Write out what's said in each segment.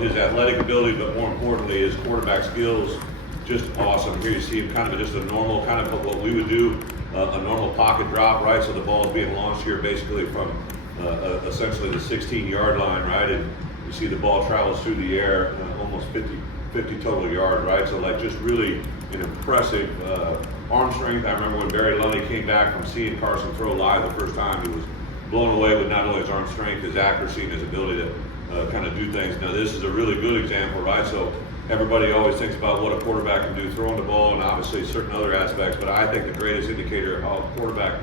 his athletic ability, but more importantly, his quarterback skills, just awesome. Here you see him kind of just a normal, kind of what we would do, a normal pocket drop, right? So the ball is being launched here basically from essentially the 16-yard line, right? And you see the ball travels through the air, almost 50 total yards, right? So like just really an impressive arm strength. I remember when Barry Lundy came back from seeing Carson throw live the first time, he was blown away with not only his arm strength, his accuracy, and his ability to kind of do things. Now this is a really good example, right? So everybody always thinks about what a quarterback can do throwing the ball and obviously certain other aspects, but I think the greatest indicator of how a quarterback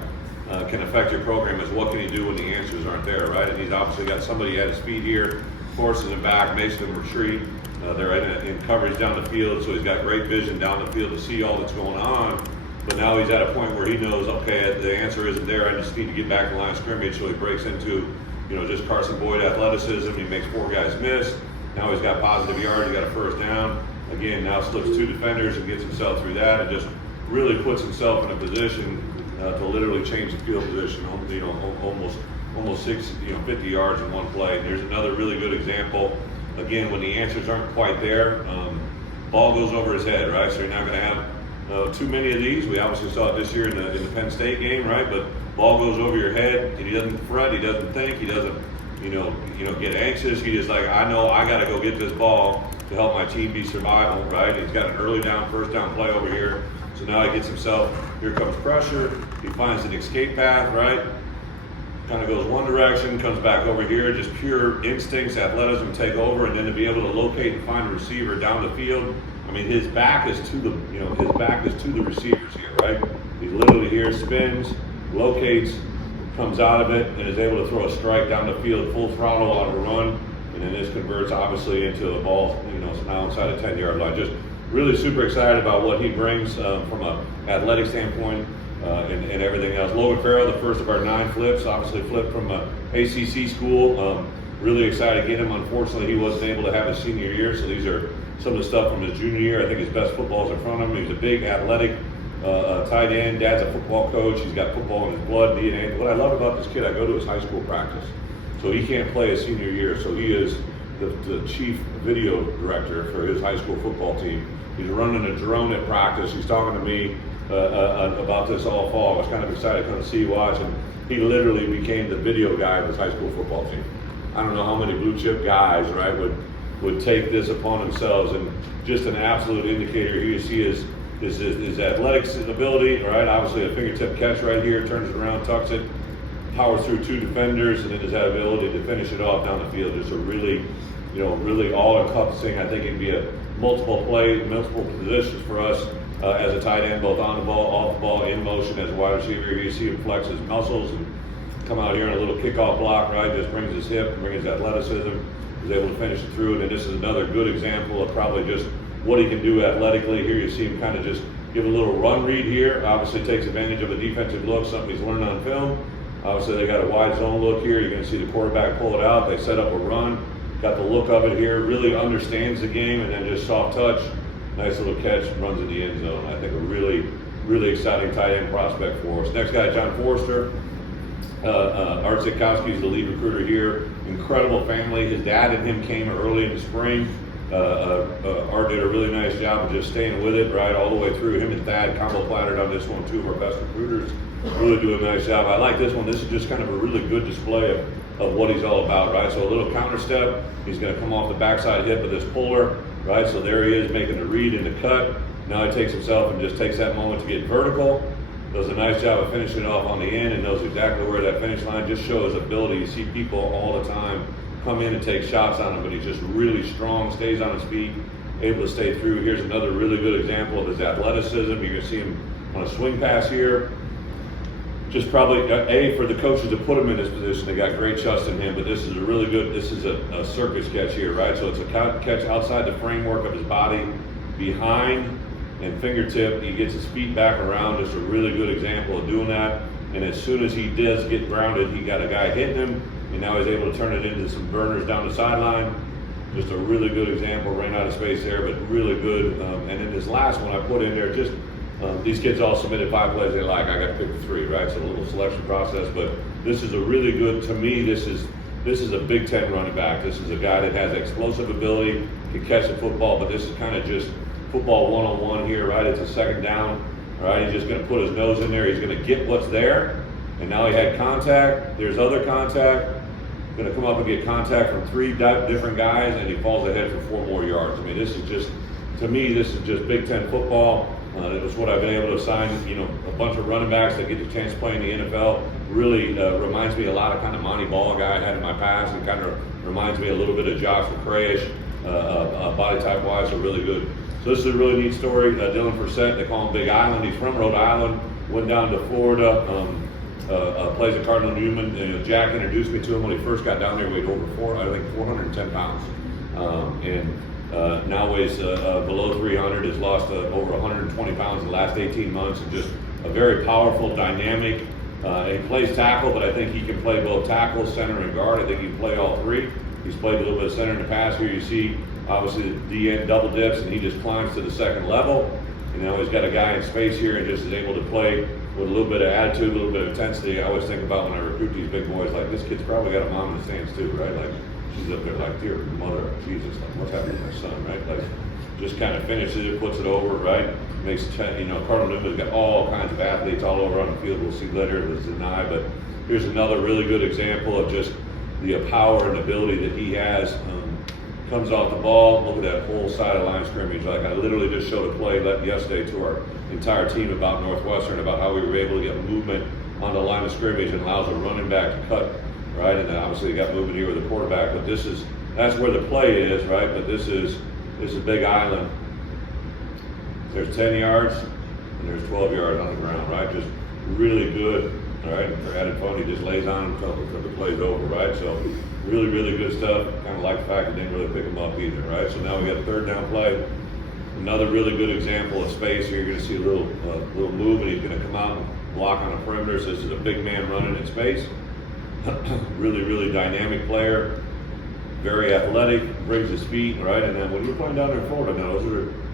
can affect your program is what can he do when the answers aren't there, right? And he's obviously got somebody at his feet here, forces him back, makes them retreat. They're in coverage down the field, so he's got great vision down the field to see all that's going on. But now he's at a point where he knows, okay, the answer isn't there. I just need to get back in line of scrimmage. So he breaks into, just Carson Boyd athleticism. He makes 4 guys miss. Now he's got positive yards. He got a first down. Again, now slips 2 defenders and gets himself through that, and just really puts himself in a position to literally change the field position. Almost 50 yards in one play. And there's another really good example. Again, when the answers aren't quite there, ball goes over his head, right? So you're not going to have too many of these. We obviously saw it this year in the Penn State game, right? But ball goes over your head, and he doesn't fret, he doesn't think, he doesn't, get anxious. He just like, I know I got to go get this ball to help my team be survival, right? He's got an early down, first down play over here. So now he gets himself, here comes pressure. He finds an escape path, right? Kind of goes one direction, comes back over here, just pure instincts, athleticism take over, and then to be able to locate and find a receiver down the field. I mean, his back is to the receivers here, right? He's literally here, spins, locates, comes out of it, and is able to throw a strike down the field, full throttle on a run, and then this converts obviously into a ball, now inside a 10-yard line. Just really super excited about what he brings from an athletic standpoint. And everything else. Logan Farrell, the first of our 9 flips, obviously flipped from a ACC school. Really excited to get him. Unfortunately, he wasn't able to have his senior year, so these are some of the stuff from his junior year. I think his best football is in front of him. He's a big athletic tight end. Dad's a football coach. He's got football in his blood, DNA. What I love about this kid, I go to his high school practice. So he can't play his senior year, so he is the chief video director for his high school football team. He's running a drone at practice. He's talking to me about this all fall. I was kind of excited to kind of see, watch, and he literally became the video guy of his high school football team. I don't know how many blue chip guys, right, would take this upon themselves, and just an absolute indicator. Here you see his athletics ability, right? Obviously a fingertip catch right here, turns it around, tucks it, powers through 2 defenders, and then his ability to finish it off down the field. Just a really, really all-encompassing. I think it'd be a multiple positions for us. As a tight end, both on the ball, off the ball, in motion as a wide receiver. Here you see him flex his muscles and come out here in a little kickoff block, right? Just brings his hip, brings his athleticism, is able to finish it through. And this is another good example of probably just what he can do athletically. Here you see him kind of just give a little run read here. Obviously takes advantage of a defensive look, something he's learned on film. Obviously they got a wide zone look here. You're going to see the quarterback pull it out. They set up a run, got the look of it here, really understands the game, and then just soft touch. Nice little catch, runs in the end zone. I think a really, really exciting tight end prospect for us. Next guy, John Forrester. Art Zitkowski is the lead recruiter here. Incredible family. His dad and him came early in the spring. Art did a really nice job of just staying with it, right, all the way through. Him and Thad combo plattered on this one, 2 of our best recruiters. Really do a nice job. I like this one. This is just kind of a really good display of what he's all about, right? So a little counter step. He's going to come off the backside hip of this puller. Right, so there he is making the read and the cut. Now he takes himself and just takes that moment to get vertical. Does a nice job of finishing it off on the end and knows exactly where that finish line. Just shows ability. You see people all the time come in and take shots on him, but he's just really strong, stays on his feet, able to stay through. Here's another really good example of his athleticism. You can see him on a swing pass here. Just probably, for the coaches to put him in this position, they got great trust in him, but this is a really good, this is a circus catch here, right? So it's a catch outside the framework of his body, behind and fingertip. He gets his feet back around, just a really good example of doing that. And as soon as he does get grounded, he got a guy hitting him, and now he's able to turn it into some burners down the sideline. Just a really good example, ran out of space there, but really good. And then this last one I put in there, just these kids all submitted 5 plays they like. I got to pick the 3, right? So a little selection process, but this is a really good, to me, this is this is a Big Ten running back. This is a guy that has explosive ability, can catch the football, but this is kind of just football one-on-one here, right? It's a second down, right? He's just going to put his nose in there. He's going to get what's there, and now he had contact. There's other contact. Going to come up and get contact from 3 different guys, and he falls ahead for 4 more yards. I mean, this is just, to me, this is just Big Ten football. It was what I've been able to assign, a bunch of running backs that get the chance to play in the NFL. Really reminds me a lot of kind of Monty Ball, a guy I had in my past. It kind of reminds me a little bit of Josh McCray-ish, body type-wise, so really good. So this is a really neat story. Dylan Forsett, they call him Big Island. He's from Rhode Island, went down to Florida, plays at Cardinal Newman. Jack introduced me to him when he first got down there. Weighed over 410 pounds, and now weighs below 300. Has lost over 120 pounds in the last 18 months, and just a very powerful, dynamic. He plays tackle, but I think he can play both tackle, center, and guard. I think he can play all 3. He's played a little bit of center in the past. Here you see, obviously, the DN double dips, and he just climbs to the second level. He's got a guy in space here and just is able to play with a little bit of attitude, a little bit of intensity. I always think about when I recruit these big boys, like, this kid's probably got a mom in the stands too, right? Like, she's up there like, dear mother of Jesus, like, what's happening to my son, right? Like, just kind of finishes it, puts it over, right? Makes, Cardinal Newman's got all kinds of athletes all over on the field. We'll see later, this is Nye, but here's another really good example of just the power and ability that he has. Comes off the ball, look at that whole side of line scrimmage. Like, I literally just showed a play yesterday to our entire team about Northwestern, about how we were able to get movement on the line of scrimmage and allows a running back to cut, right? And then obviously they got movement here with the quarterback, but that's where the play is, right? But this is Big Island. There's 10 yards and there's 12 yards on the ground, right? Just really good, all right? And for added fun, he just lays on him until the play's over, right? So really, really good stuff. Kind of like the fact that they didn't really pick him up either, right? So now we got a 3rd down play. Another really good example of space here. You're going to see a little move, and he's going to come out and block on the perimeter. So this is a big man running in space. Really, really dynamic player. Very athletic, brings his feet, right? And then when you're playing down there in Florida now,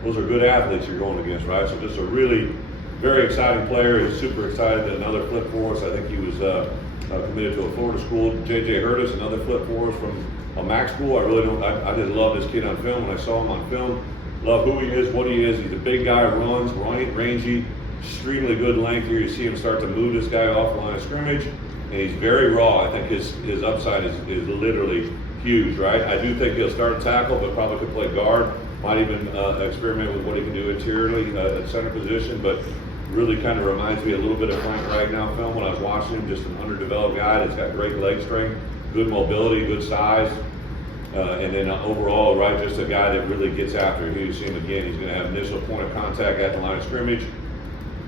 those are good athletes you're going against, right? So just a really very exciting player. He's super excited. Another flip for us. I think he was committed to a Florida school. J.J. Hurtis, another flip for us from a MAC school. I just love this kid on film. When I saw him on film, love who he is, what he is. He's a big guy, runs, rangy, extremely good length. Here you see him start to move this guy off the line of scrimmage, and he's very raw. I think his upside is literally huge, right? I do think he'll start a tackle, but probably could play guard. Might even experiment with what he can do interiorly at center position, but really kind of reminds me a little bit of Frank Ragnow film when I was watching him. Just an underdeveloped guy that's got great leg strength, good mobility, good size, and then overall, right, just a guy that really gets after it. Here you see him again. He's going to have initial point of contact at the line of scrimmage,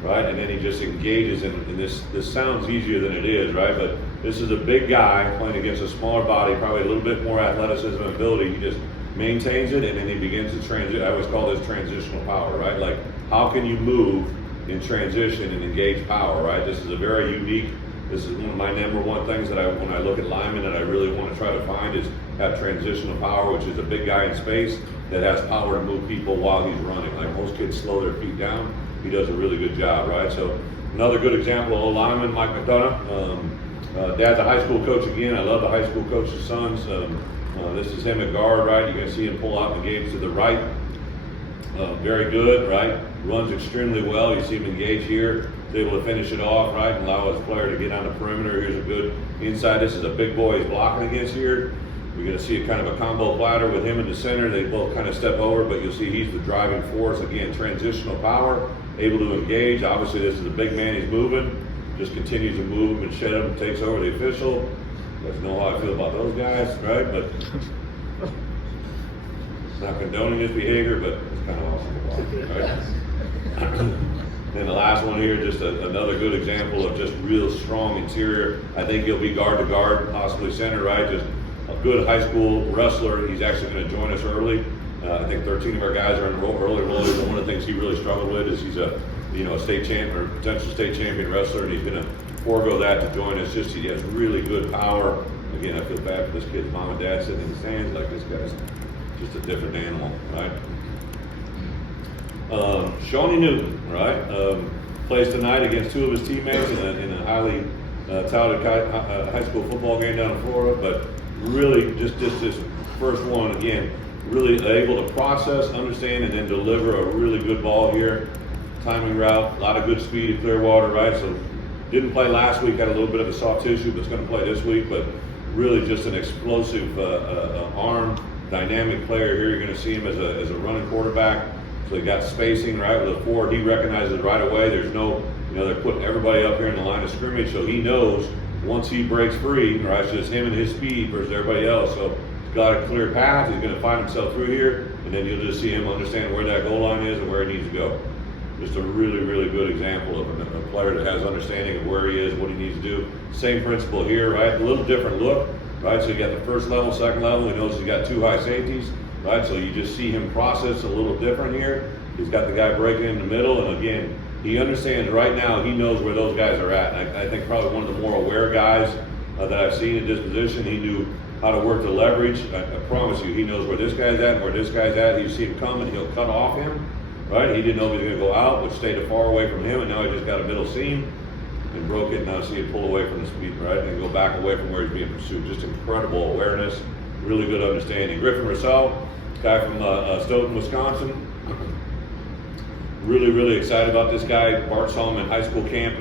right, and then he just engages. And this sounds easier than it is, right? But this is a big guy playing against a smaller body, probably a little bit more athleticism and ability. He just maintains it, and then he begins to transition. I always call this transitional power, right? Like, how can you move in transition and engage power, right? This is a very unique, this is one of my number one things that when I look at linemen that I really want to try to find is have transitional power, which is a big guy in space that has power to move people while he's running. Like, most kids slow their feet down. He does a really good job, right? So another good example of a lineman, Mike McDonough. Dad's a high school coach again. I love the high school coach's sons. This is him at guard, right? You're going to see him pull out the games to the right. Very good, right? Runs extremely well. You see him engage here. He's able to finish it off, right? And allow his player to get on the perimeter. Here's a good inside. This is a big boy he's blocking against here. We're going to see a kind of a combo platter with him in the center. They both kind of step over, but you'll see he's the driving force. Again, transitional power, able to engage. Obviously, this is a big man. He's moving. Just continues to move and shed him, takes over the official. You guys know how I feel about those guys, right? But not condoning his behavior, but it's kind of awesome, right? And the last one here, just another good example of just real strong interior. I think he'll be guard to guard, possibly center, right? Just a good high school wrestler. He's actually going to join us early. I think 13 of our guys are in early rollers, and one of the things he really struggled with is he's a state champion or potential state champion wrestler, and he's going to forego that to join us. Just he has really good power. Again, I feel bad for this kid's mom and dad sitting in the stands. Like, this guy's just a different animal, right? Shawnee Newton, right? Plays tonight against two of his teammates in a highly touted high school football game down in Florida. But really just this first one again, really able to process, understand, and then deliver a really good ball here. Timing route, a lot of good speed in Clearwater, right? So didn't play last week, had a little bit of a soft tissue, but it's going to play this week. But really just an explosive arm, dynamic player here. You're going to see him as a running quarterback. So he got spacing, right, with a forward. He recognizes right away. There's no, they're putting everybody up here in the line of scrimmage, so he knows once he breaks free, right, it's just him and his speed versus everybody else. So he's got a clear path. He's going to find himself through here, and then you'll just see him understand where that goal line is and where he needs to go. Just a really, really good example of a player that has understanding of where he is, what he needs to do. Same principle here, right? A little different look, right? So you got the first level, second level. He knows he's got 2 high safeties, right? So you just see him process a little different here. He's got the guy breaking in the middle, and again, he understands right now, he knows where those guys are at. And I think probably one of the more aware guys that I've seen in this position. He knew how to work the leverage. I promise you, he knows where this guy's at and where this guy's at. You see him coming, he'll cut off him. Right, he didn't know he was going to go out, which stayed far away from him, and now he just got a middle seam and broke it. Now see it pull away from the speed, right, and go back away from where he's being pursued. Just incredible awareness, really good understanding. Griffin Russell, guy from Stoughton, Wisconsin. Really, really excited about this guy. Bart saw him in high school camp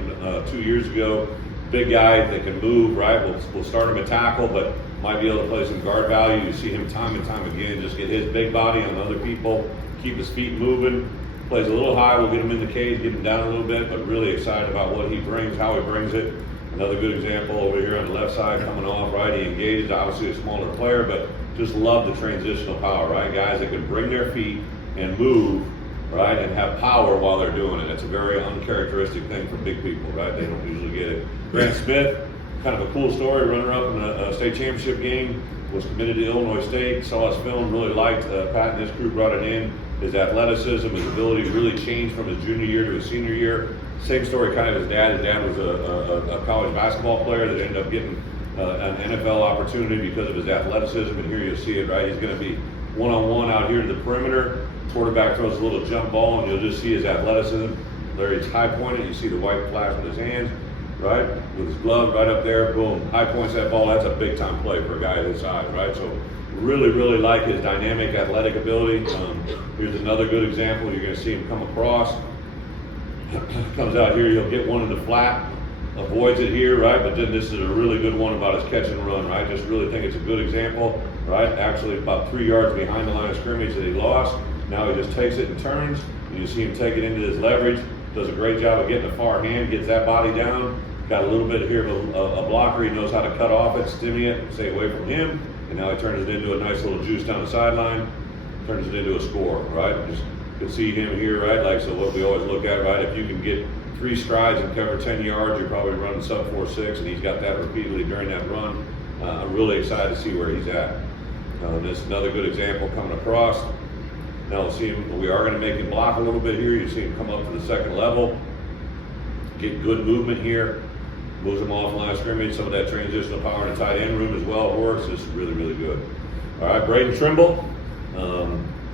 2 years ago. Big guy that can move, right? We'll start him at tackle, but might be able to play some guard value. You see him time and time again, just get his big body on other people, keep his feet moving. Plays a little high, we'll get him in the cage, get him down a little bit, but really excited about what he brings, how he brings it. Another good example over here on the left side coming off, right? He engaged, obviously a smaller player, but just love the transitional power, right? Guys that can bring their feet and move, right? And have power while they're doing it. It's a very uncharacteristic thing for big people, right? They don't usually get it. Grant Smith, kind of a cool story, runner-up in a state championship game, was committed to Illinois State, saw his film, really liked Pat and his crew brought it in. His athleticism, his ability really changed from his junior year to his senior year. Same story kind of his dad. His dad was a college basketball player that ended up getting an NFL opportunity because of his athleticism, and here you'll see it, right? He's going to be one-on-one out here to the perimeter. Quarterback throws a little jump ball, and you'll just see his athleticism. There he's high-pointed. You see the white flash in his hands, right? With his glove right up there, boom. High points that ball. That's a big-time play for a guy his size, right? So really, really like his dynamic athletic ability. Here's another good example. You're going to see him come across. Comes out here, he'll get one in the flat, avoids it here, right? But then this is a really good one about his catch and run, right? Just really think it's a good example, right? Actually about 3 yards behind the line of scrimmage that he lost. Now he just takes it and turns, and you see him take it into his leverage. Does a great job of getting a far hand, gets that body down. Got a little bit here of a blocker. He knows how to cut off it, stimmy it, stay away from him. And now he turns it into a nice little juice down the sideline, turns it into a score, right? Just can see him here, right? Like, so what we always look at, right? If you can get 3 strides and cover 10 yards, you're probably running sub 4.6, and he's got that repeatedly during that run. I'm really excited to see where he's at. This is another good example coming across. Now we'll see him, we are going to make him block a little bit here. You see him come up to the second level, get good movement here. Moves him off the line of scrimmage. Some of that transitional power in the tight end room as well works. This is really, really good. All right, Braden Trimble.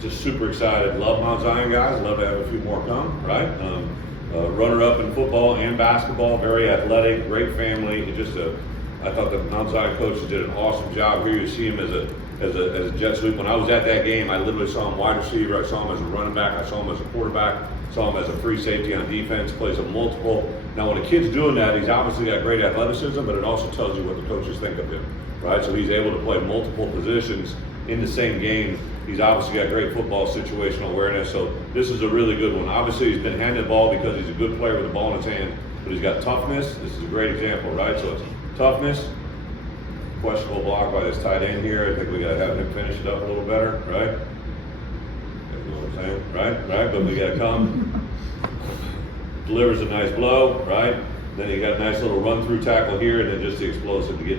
Just super excited. Love Mount Zion guys. Love to have a few more come, right? Runner-up in football and basketball. Very athletic, great family. I thought the Mount Zion coaches did an awesome job here. You see him as a jet sweep. When I was at that game, I literally saw him wide receiver. I saw him as a running back. I saw him as a quarterback. Saw him as a free safety on defense. Plays a multiple. Now, when a kid's doing that, he's obviously got great athleticism, but it also tells you what the coaches think of him, right? So he's able to play multiple positions in the same game. He's obviously got great football situational awareness. So this is a really good one. Obviously, he's been handed the ball because he's a good player with the ball in his hand, but he's got toughness. This is a great example, right? So it's toughness. Questionable block by this tight end here. I think we got to have him finish it up a little better, right? You know what I'm saying? Right? But we got to come. Delivers a nice blow, right? Then you got a nice little run-through tackle here, and then just the explosive to get.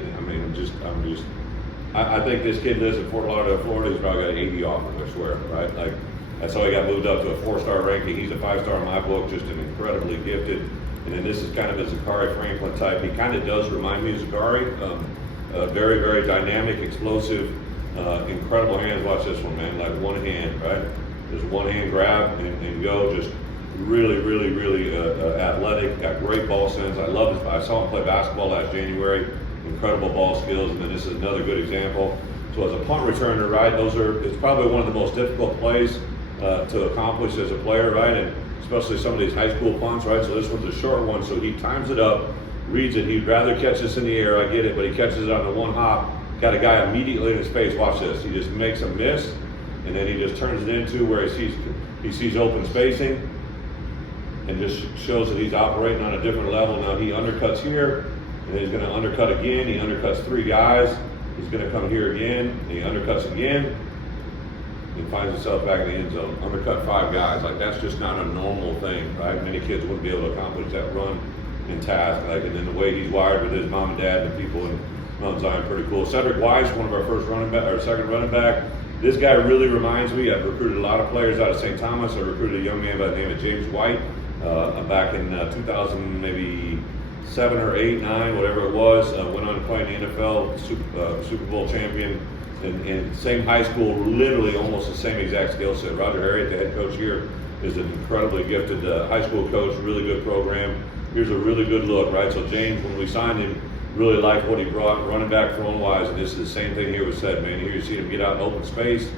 I think this kid lives in Fort Lauderdale, Florida. He's probably got 80 offers, I swear, right? Like, that's how he got moved up to a 4-star ranking. He's a 5-star in my book, just an incredibly gifted. And then this is kind of a Zachary Franklin type. He kind of does remind me of Zachary. Very, very dynamic, explosive, incredible hands. Watch this one, man. Like one hand, right? Just one hand grab and go. Just really, really athletic. Got great ball sense. I love it. I saw him play basketball last January. incredible ball skills. And then this is another good example. So as a punt returner, right, it's probably one of the most difficult plays to accomplish as a player, right, and especially some of these high school punts, right. So this one's a short one, so he times it up, reads it. He'd rather catch this in the air, I get it, but he catches it on the one hop. Got a guy immediately in his face. Watch this. He just makes a miss, and then he just turns it into where he sees open spacing, and just shows that he's operating on a different level. Now he undercuts here, and then he's going to undercut again. He undercuts 3 guys. He's going to come here again, and he undercuts again. He finds himself back in the end zone. Undercut 5 guys. Like, that's just not a normal thing, right? Many kids wouldn't be able to accomplish that run in task. Like, and then the way he's wired with his mom and dad and people in Mount Zion, pretty cool. Cedric Weiss, one of our second running back. This guy really reminds me. I've recruited a lot of players out of St. Thomas. I recruited a young man by the name of James White back in 2000, maybe 7 or 8, 9, whatever it was. Went on to play in the NFL, Super Bowl champion, and same high school, literally almost the same exact skill set. Roger Harriet, the head coach here, is an incredibly gifted high school coach, really good program. Here's a really good look, right? So James, when we signed him, really liked what he brought, running back, throwing wise, and this is the same thing here was said, man. Here you see him get out in open space,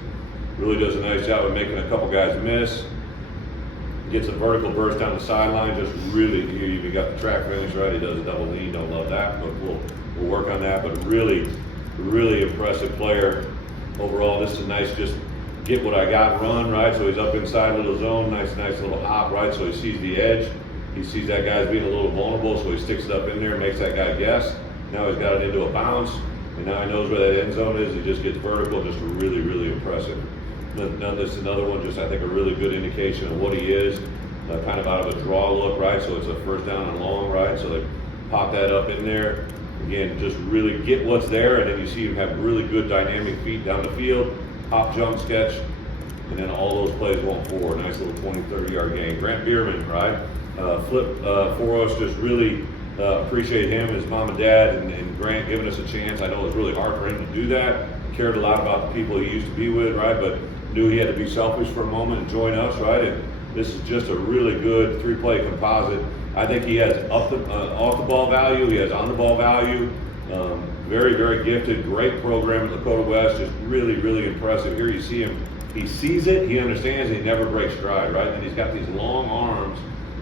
really does a nice job of making a couple guys miss, gets a vertical burst down the sideline, just really, here you got the track finish, right? He does a double lean, don't love that, but we'll work on that, but really impressive player. Overall, this is nice, just get what I got, run, right? So he's up inside little zone, nice little hop, right? So he sees the edge. He sees that guy's being a little vulnerable, so he sticks it up in there and makes that guy guess. Now he's got it into a bounce, and now he knows where that end zone is. He just gets vertical, just really impressive. Now this is another one, just I think a really good indication of what he is, kind of out of a draw look, right? So it's a first down and long, right? So they pop that up in there. Again, just really get what's there, and then you see him have really good dynamic feet down the field, hop, jump, sketch, and then all those plays going forward. Nice little 20, 30-yard gain. Bret Bielema, right? Flip for us, just really appreciate him, his mom and dad, and Grant giving us a chance. I know it was really hard for him to do that. Cared a lot about the people he used to be with, right? But knew he had to be selfish for a moment and join us, right? And this is just a really good 3-play composite. I think he has off the ball value, he has on the ball value. Very gifted, great program at Lakota West, just really impressive. Here you see him, he sees it, he understands, and he never breaks stride, right? And he's got these long arms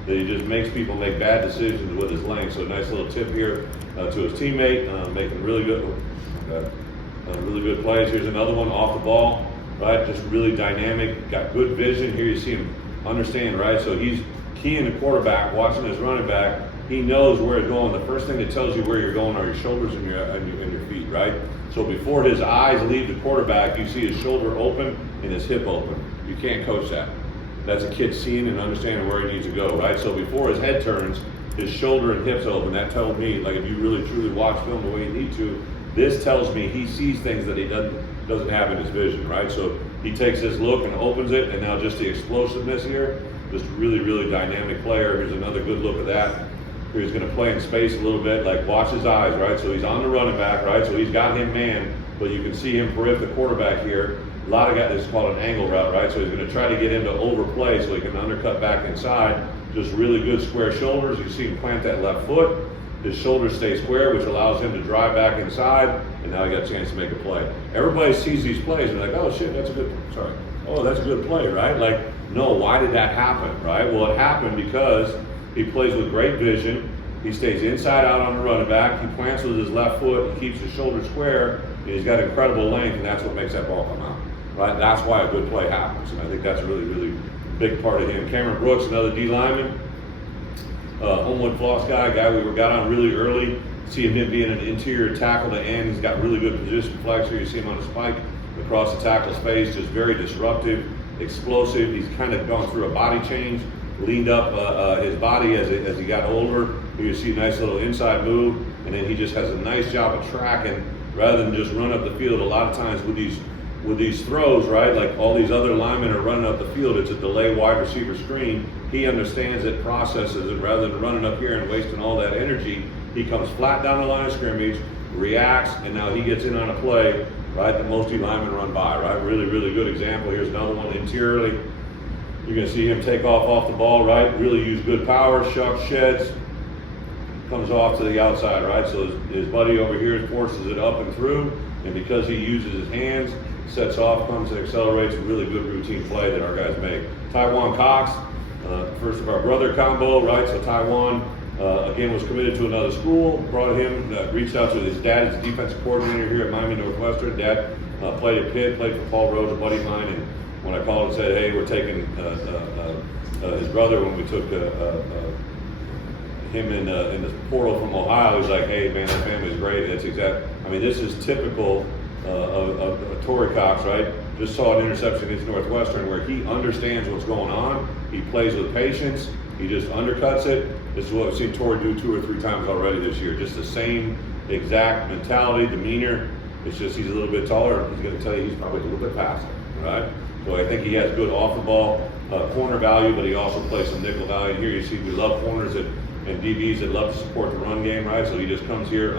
that he just makes people make bad decisions with his length. So a nice little tip here to his teammate, making really good plays. Here's another one off the ball, right? Just really dynamic, got good vision. Here you see him understand, right? So he's keying the quarterback, watching his running back. He knows where he's going. The first thing that tells you where you're going are your shoulders and your feet, right? So before his eyes leave the quarterback, you see his shoulder open and his hip open. You can't coach that. That's a kid seeing and understanding where he needs to go, right? So before his head turns, his shoulder and hips open. That tells me, like if you really truly watch film the way you need to, this tells me he sees things that he doesn't have in his vision, right? So he takes this look and opens it, and now just the explosiveness here, just really dynamic player. Here's another good look at that. Here he's going to play in space a little bit, like watch his eyes, right? So he's on the running back, right? So he's got him man, but you can see him perip the quarterback here. A lot of guys, this is called an angle route, right? So he's going to try to get him to overplay so he can undercut back inside. Just really good square shoulders. You see him plant that left foot. His shoulders stay square, which allows him to drive back inside, and now he got a chance to make a play. Everybody sees these plays and they're like, oh shit, that's a good play, right? Like, no, why did that happen, right? Well, it happened because he plays with great vision. He stays inside out on the running back. He plants with his left foot. He keeps his shoulders square, and he's got incredible length, and that's what makes that ball come out, right? That's why a good play happens, and I think that's a really big part of him. Cameron Brooks, another D lineman. Homewood Floss guy we got on really early. See him being an interior tackle to end. He's got really good position flex here. You see him on a spike across the tackle space, just very disruptive, explosive. He's kind of gone through a body change, leaned up his body as he got older. You see a nice little inside move, and then he just has a nice job of tracking rather than just run up the field. A lot of times with these throws, right, like all these other linemen are running up the field, it's a delay wide receiver screen. He understands it, processes it, rather than running up here and wasting all that energy. He comes flat down the line of scrimmage, reacts, and now he gets in on a play, right, that most D linemen run by, right? Really good example. Here's another one interiorly. You're going to see him take off the ball, right? Really use good power, shucks, sheds, comes off to the outside, right? So his buddy over here forces it up and through, and because he uses his hands, sets off, comes and accelerates, a really good routine play that our guys make. Taiwan Cox, first of our brother combo, right? So Taiwan, again, was committed to another school, brought him, reached out to his dad, his defensive coordinator here at Miami Northwestern. Dad played at Pitt, played for Paul Rhodes, a buddy of mine, and when I called and said, hey, we're taking his brother, when we took him in the portal from Ohio, he was like, hey, man, that family's great. That's this is typical of Torrey Cox, right? Just saw an interception against Northwestern where he understands what's going on. He plays with patience. He just undercuts it. This is what we've seen Torrey do 2 or 3 times already this year. Just the same exact mentality, demeanor. It's just he's a little bit taller. He's going to tell you he's probably a little bit faster, right? So I think he has good off the ball corner value, but he also plays some nickel value. And here you see we love corners and DBs that love to support the run game, right? So he just comes here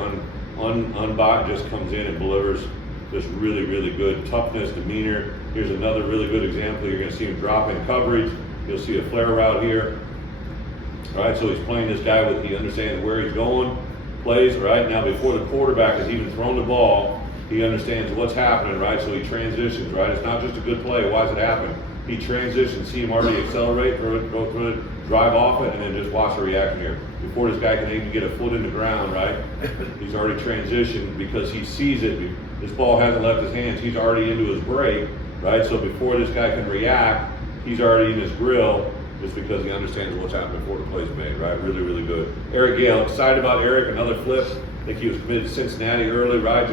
unbought, just comes in and delivers just really, really good toughness, demeanor. Here's another really good example. You're going to see him drop in coverage. You'll see a flare route here. All right, so he's playing this guy with, he understands where he's going, plays, right? Now before the quarterback has even thrown the ball, he understands what's happening, right? So he transitions, right? It's not just a good play. Why does it happen? He transitions, see him already accelerate, go through it, drive off it, and then just watch the reaction here. Before this guy can even get a foot in the ground, right? He's already transitioned because he sees it. This ball hasn't left his hands. He's already into his break, right? So before this guy can react, he's already in his grill just because he understands what's happening before the play's made, right? Really, really good. Eric Gale, excited about Eric, another flip. I think he was committed to Cincinnati early, right?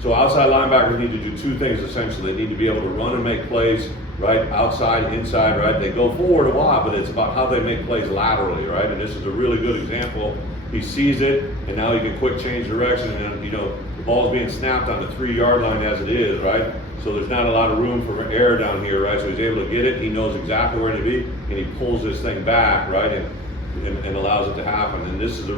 So outside linebackers need to do 2 things essentially. They need to be able to run and make plays, right? Outside, inside, right? They go forward a lot, but it's about how they make plays laterally, right? And this is a really good example. He sees it, and now he can quick change direction, and then, the ball's being snapped on the 3-yard line as it is, right? So there's not a lot of room for error down here, right? So he's able to get it, he knows exactly where to be, and he pulls this thing back, right? And allows it to happen. And this is the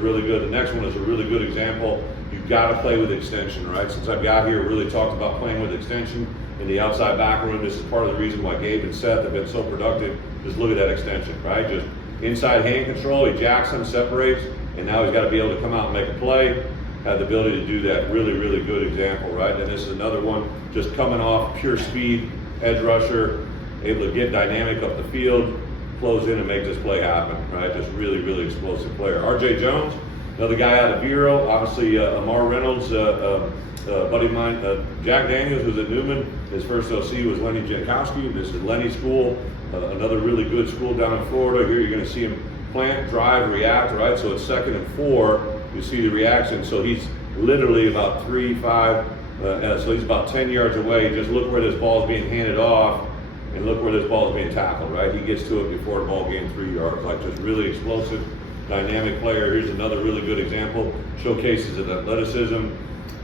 next one is a really good example. You've got to play with extension, right? Since I've got here, really talked about playing with extension in the outside back room. This is part of the reason why Gabe and Seth have been so productive. Just look at that extension, right? Just inside hand control, he jacks him, separates, and now he's got to be able to come out and make a play. Had the ability to do that. Really, really good example, right? And this is another one, just coming off pure speed, edge rusher, able to get dynamic up the field, flows in and make this play happen, right? Just really, really explosive player. R.J. Jones, another guy out of Vero. Obviously, Amar Reynolds, buddy of mine, Jack Daniels, who's at Newman. His first OC was Lenny Jankowski. This is Lenny's school, another really good school down in Florida. Here you're going to see him plant, drive, react, right? So it's 2nd and 4. You see the reaction. So he's literally about 3, 5, so he's about 10 yards away. Just look where this ball is being handed off, and look where this ball is being tackled, right? He gets to it before the ball gained 3 yards. Like, just really explosive, dynamic player. Here's another really good example. Showcases his athleticism.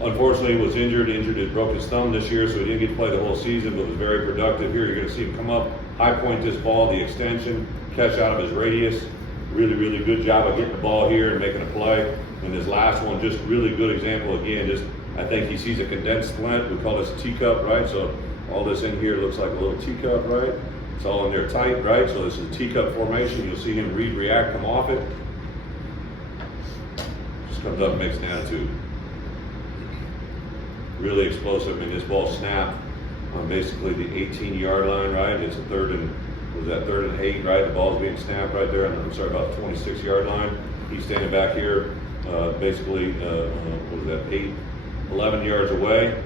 Unfortunately, was injured, broke his thumb this year, so he didn't get to play the whole season, but was very productive. Here you're going to see him come up, high point this ball, the extension, catch out of his radius. Really, really good job of getting the ball here and making a play. And this last one, just really good example again. I think he sees a condensed splint. We call this a teacup, right? So all this in here looks like a little teacup, right? It's all in there tight, right? So this is teacup formation. You'll see him read, react, come off it. Just comes up and makes an attitude. Really explosive. I mean, this ball snapped on basically the 18-yard line, right? It's a 3rd and 8, right? The ball's being snapped right there. About the 26-yard line. He's standing back here, basically, 11 yards away.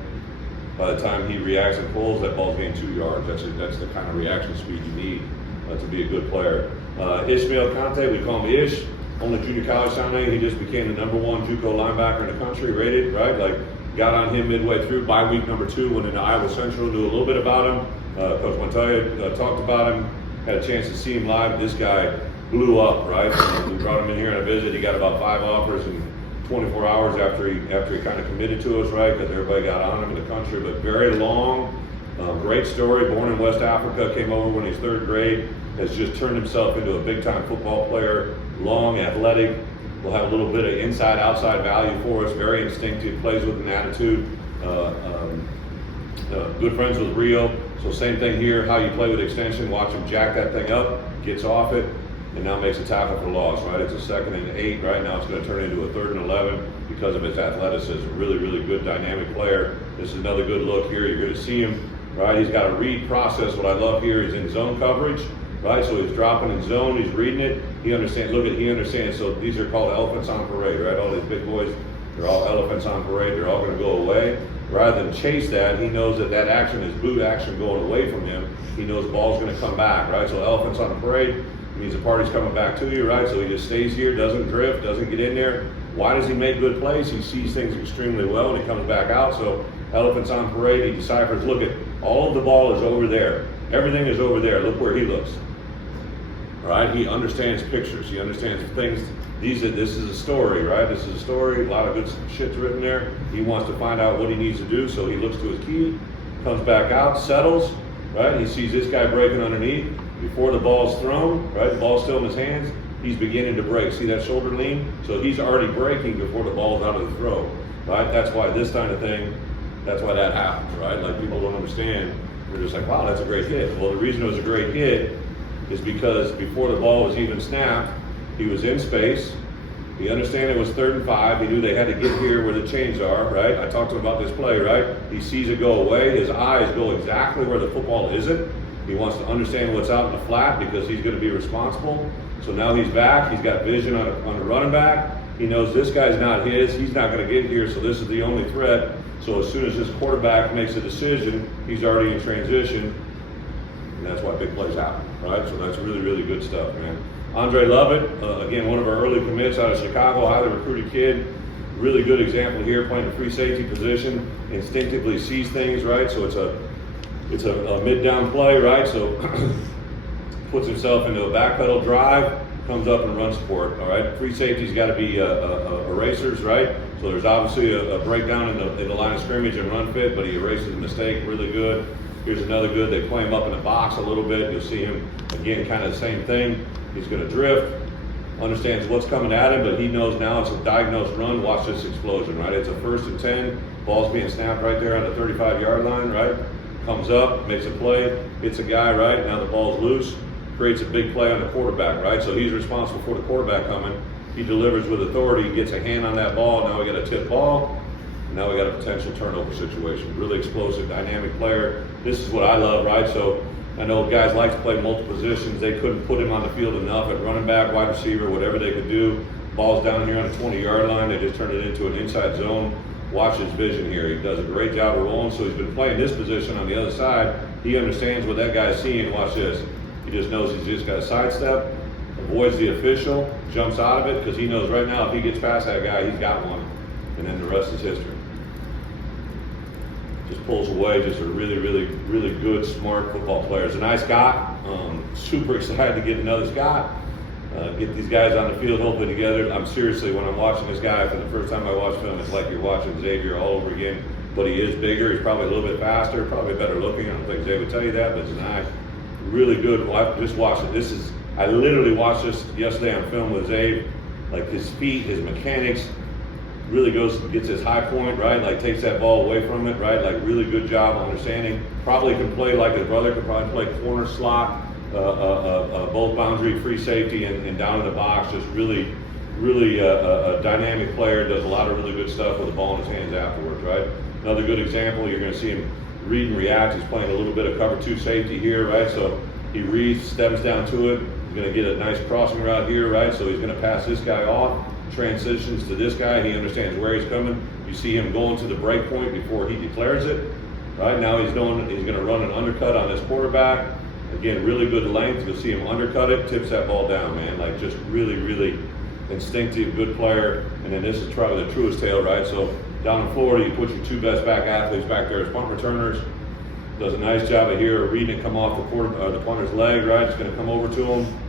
By the time he reacts and pulls, that ball's gained 2 yards. That's the kind of reaction speed you need to be a good player. Ishmael Conte, we call him Ish, only junior college signing. He just became the #1 JUCO linebacker in the country, rated, right? Like, got on him midway through. By week number 2, went into Iowa Central, knew a little bit about him. Coach Montoya talked about him, had a chance to see him live. This guy blew up, right? We brought him in here on a visit. He got about 5 offers in 24 hours after he kind of committed to us, right? Because everybody got on him in the country. But very long, great story. Born in West Africa, came over when he's 3rd grade. Has just turned himself into a big-time football player. Long, athletic. Will have a little bit of inside-outside value for us. Very instinctive. Plays with an attitude. Good friends with Rio. So same thing here. How you play with extension. Watch him jack that thing up. Gets off it. and now makes a tackle for loss, right? It's a 2nd and 8, right? Now it's going to turn into a 3rd and 11 because of his athleticism. Really, really good dynamic player. This is another good look here. You're going to see him, right? He's got a read process. What I love here is in zone coverage, right? So he's dropping in zone, he's reading it. He understands, he understands. So these are called elephants on parade, right? All these big boys, they're all elephants on parade. They're all going to go away. Rather than chase that, he knows that that action is boot action going away from him. He knows the ball's going to come back, right? So elephants on parade means the party's coming back to you, right? So he just stays here, doesn't drift, doesn't get in there. Why does he make good plays? He sees things extremely well and he comes back out. So elephants on parade, he deciphers, look at all of the ball is over there. Everything is over there. Look where he looks. All right? He understands pictures. He understands things. This is a story, right? This is a story. A lot of good shit's written there. He wants to find out what he needs to do, so he looks to his key, comes back out, settles, right? He sees this guy breaking underneath. Before the ball's thrown, right? The ball's still in his hands. He's beginning to break. See that shoulder lean? So he's already breaking before the ball's out of the throw, right? That's why this kind of thing, that's why that happens, right? Like people don't understand. They're just like, wow, that's a great hit. Well, the reason it was a great hit is because before the ball was even snapped, he was in space. He understood it was 3rd and 5. He knew they had to get here where the chains are, right? I talked to him about this play, right? He sees it go away. His eyes go exactly where the football isn't. He wants to understand what's out in the flat because he's going to be responsible. So now he's back. He's got vision on the running back. He knows this guy's not his. He's not going to get here, so this is the only threat. So as soon as this quarterback makes a decision, he's already in transition. And that's why big plays happen, right? So that's really, really good stuff, man. Andre Lovett, again, one of our early commits out of Chicago, highly recruited kid. Really good example here, playing a free safety position, instinctively sees things, right? So it's a mid-down play, right? So puts himself into a backpedal drive, comes up and runs for it, all right? Free safety's got to be erasers, right? So there's obviously a breakdown in the line of scrimmage and run fit, but he erases the mistake, really good. Here's another good, they play him up in the box a little bit. You'll see him, again, kind of the same thing. He's going to drift, understands what's coming at him, but he knows now it's a diagnosed run. Watch this explosion, right? It's a 1st and 10. Ball's being snapped right there on the 35-yard line, right? Comes up, makes a play, hits a guy, right? Now the ball's loose, creates a big play on the quarterback, right? So he's responsible for the quarterback coming. He delivers with authority, gets a hand on that ball. Now we got a tip ball. Now we got a potential turnover situation. Really explosive, dynamic player. This is what I love, right? So I know guys like to play multiple positions. They couldn't put him on the field enough at running back, wide receiver, whatever they could do. Ball's down here on the 20-yard line. They just turned it into an inside zone. Watch his vision here. He does a great job of rolling. So he's been playing this position on the other side. He understands what that guy's seeing. Watch this. He just knows he's just got to sidestep, avoids the official, jumps out of it because he knows right now if he gets past that guy, he's got one. And then the rest is history. Just pulls away, just a really, really, really good, smart football player. He's a nice guy. Super excited to get another Scott. Get these guys on the field, hopefully together. I'm seriously, when I'm watching this guy for the first time I watch film, it's like you're watching Xavier all over again. But he is bigger. He's probably a little bit faster, probably better looking. I don't think Xavier would tell you that, but he's nice. Really good. Just watch it. I literally watched this yesterday on film with Xavier. Like his feet, his mechanics, really gets his high point, right? Like takes that ball away from it, right? Like really good job understanding. Probably can play like his brother could probably play corner slot, both boundary, free safety, and down in the box. Just really a dynamic player. Does a lot of really good stuff with the ball in his hands afterwards, right? Another good example, you're going to see him read and react. He's playing a little bit of cover 2 safety here, right? So he reads, steps down to it. He's going to get a nice crossing route here, right? So he's going to pass this guy off. Transitions to this guy. He understands where he's coming. You see him going to the break point before he declares it. Right now he's going to run an undercut on this quarterback. Again, really good length. You'll see him undercut it, tips that ball down, man. Like just really instinctive, good player. And then this is probably the truest tale, right? So down in Florida, you put your 2 best back athletes back there as punt returners. Does a nice job of here reading it come off the punter's leg, right? It's going to come over to him.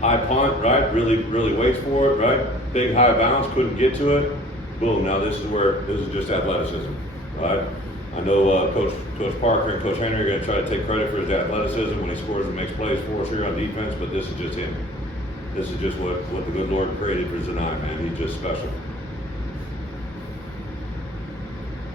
High punt, right? Really waits for it, right? Big high bounce, couldn't get to it. Boom, now this is just athleticism, right? I know Coach Parker and Coach Henry are going to try to take credit for his athleticism when he scores and makes plays for us here on defense, but this is just him. This is just what the good Lord created for Zanai, man. He's just special.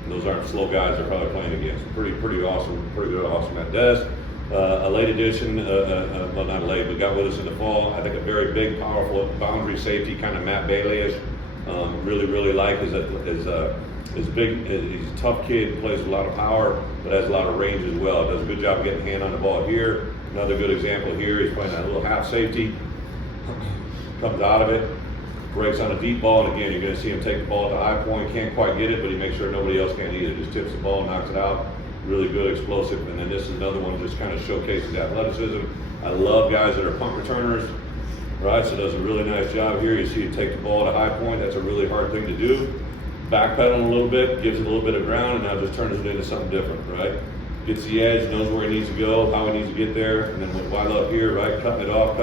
And those aren't slow guys they're probably playing against. Pretty awesome, pretty good, awesome at desk. a late addition, well not late, but got with us in the fall. I think a very big, powerful boundary safety, kind of Matt Bailey-ish. Really like his big. He's a tough kid, plays a lot of power, but has a lot of range as well. Does a good job getting a hand on the ball here. Another good example here, he's playing that little half safety. Comes out of it, breaks on a deep ball, and again, you're going to see him take the ball to high point. Can't quite get it, but he makes sure nobody else can either. Just tips the ball, knocks it out. Really good, explosive. And then this is another one just kind of showcases athleticism. I love guys that are punt returners, right? So does a really nice job here. You see him take the ball to high point. That's a really hard thing to do. Backpedaling a little bit, gives it a little bit of ground, and now just turns it into something different, right? Gets the edge, knows where he needs to go, how he needs to get there, and then wide up here, right? Cutting it off.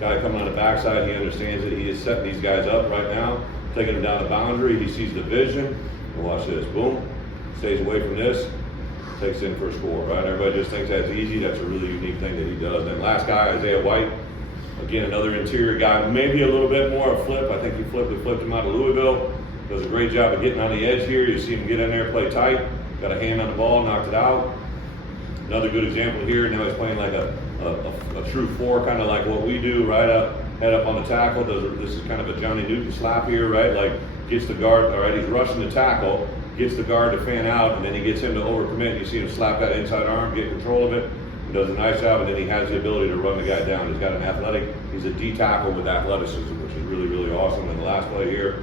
Guy coming on the backside, he understands that he is setting these guys up right now, taking them down the boundary. He sees the vision. And watch this, boom. Stays away from this, takes in for a score, right? Everybody just thinks that's easy. That's a really unique thing that he does. Then last guy, Isaiah White. Again, another interior guy, maybe a little bit more a flip. I think we flipped him out of Louisville. Does a great job of getting on the edge here. You see him get in there, play tight. Got a hand on the ball, knocked it out. Another good example here. Now he's playing like a true four, kind of like what we do, right up, head up on the tackle. This is kind of a Johnny Newton slap here, right? Like gets the guard, all right, he's rushing the tackle, gets the guard to fan out, and then he gets him to overcommit. You see him slap that inside arm, get control of it. He does a nice job, and then he has the ability to run the guy down. He's got an athletic, he's a D tackle with athleticism, which is really awesome. And the last play here,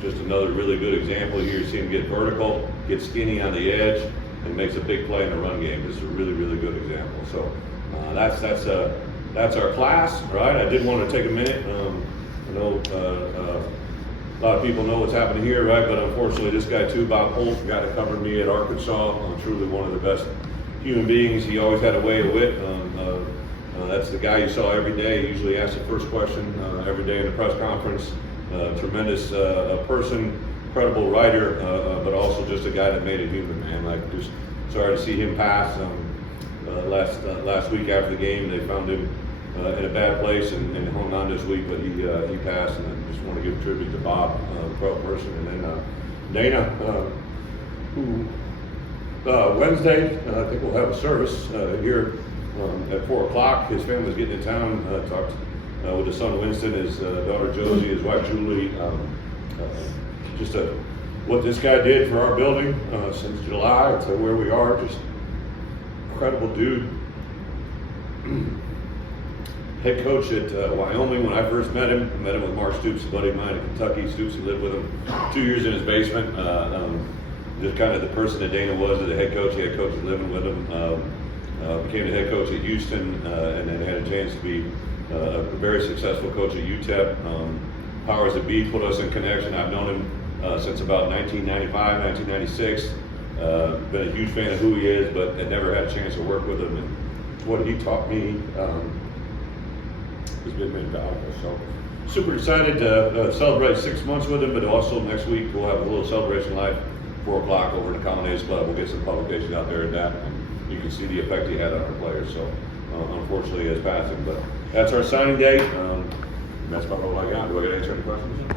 just another really good example here. You see him get vertical, get skinny on the edge, and makes a big play in the run game. This is a really good example. So that's our class, right? I did want to take a minute. I know a lot of people know what's happening here, right? But unfortunately, this guy too, Bob Holt, the guy that covered me at Arkansas, truly one of the best human beings. He always had a way of wit. That's the guy you saw every day. He usually asked the first question every day in the press conference. Tremendous person, incredible writer, but also just a guy that made it human, man. Like, just sorry to see him pass. Last week after the game, they found him in a bad place and hung on this week, but he passed. And I just want to give tribute to Bob, pro person, and then Dana, who Wednesday I think we'll have a service here at 4 o'clock. His family's getting in town. Talked with his son Winston, his daughter Josie, his wife Julie. Just what this guy did for our building since July to where we are. Just incredible dude. Head coach at Wyoming when I first met him. I met him with Mark Stoops, a buddy of mine in Kentucky. Stoops lived with him 2 years in his basement. Just kind of the person that Dana was as a head coach. He had coaches living with him. Became the head coach at Houston, and then had a chance to be a very successful coach at UTEP. Powers that be put us in connection. I've known him since about 1995, 1996. Been a huge fan of who he is, but had never had a chance to work with him. And what he taught me has been invaluable. So super excited to celebrate 6 months with him, but also next week we'll have a little celebration live, 4 o'clock over in the Colonnades Club. We'll get some publication out there in that, and you can see the effect he had on our players. So unfortunately, he has passing, but that's our signing day. That's about all I got. Do I got to answer any questions?